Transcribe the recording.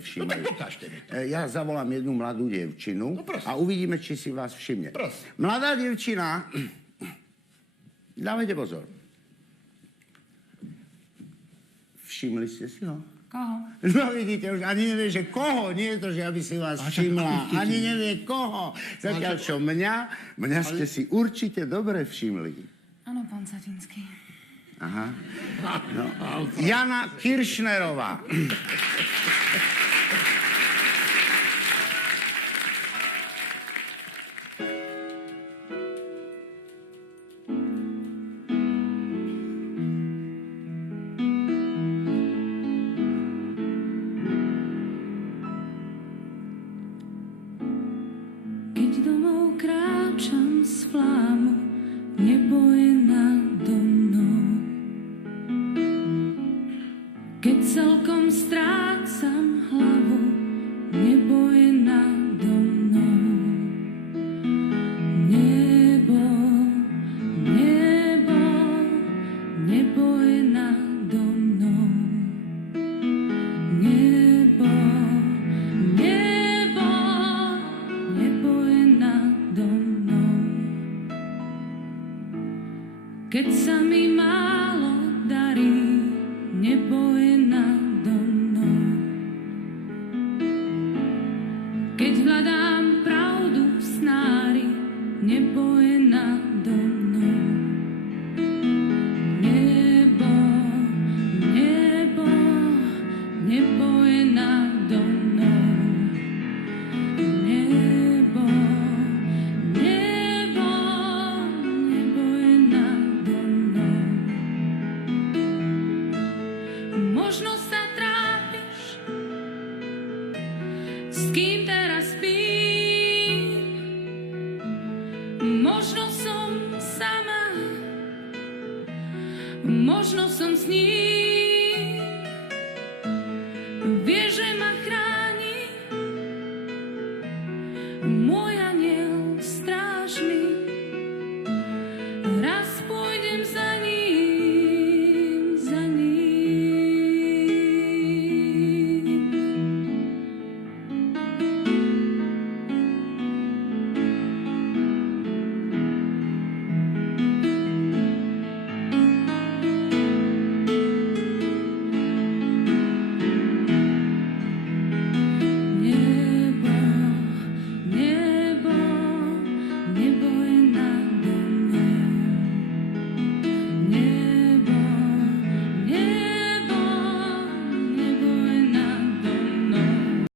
všimli. No tak ukážte mi to. Ja zavolám jednu mladú dievčinu a uvidíme, či si vás všimne. Prosím. Mladá dievčina, dávajte pozor. Všimli ste si ho? Koho? No vidíte, už ani nevie, že koho. Nie je to, že aby si vás všimla. Ani nevie koho. Zatiaľ čo mňa ste si určite dobre všimli. Áno, pán Satinský. Aha. No. Jana Kiršnerová. Keď domov kráčam z flámu, nebo je nado mnou. Keď celkom strácam hlavu, nebo je nado mnou. Nebo, nebo, nebo je nado mnou. Nebo, nebo, nebo je nado mnou. Keď sa mi málo darí, nebo je nado mnou. Keď hľadám pravdu v snári, nebo je nado mnou. Nebo, nebo, nebo je nado mnou. Nebo, nebo, nebo je nado mnou. Možno sa trápiš, s kým teraz spím. Možno som sama, možno som s ním.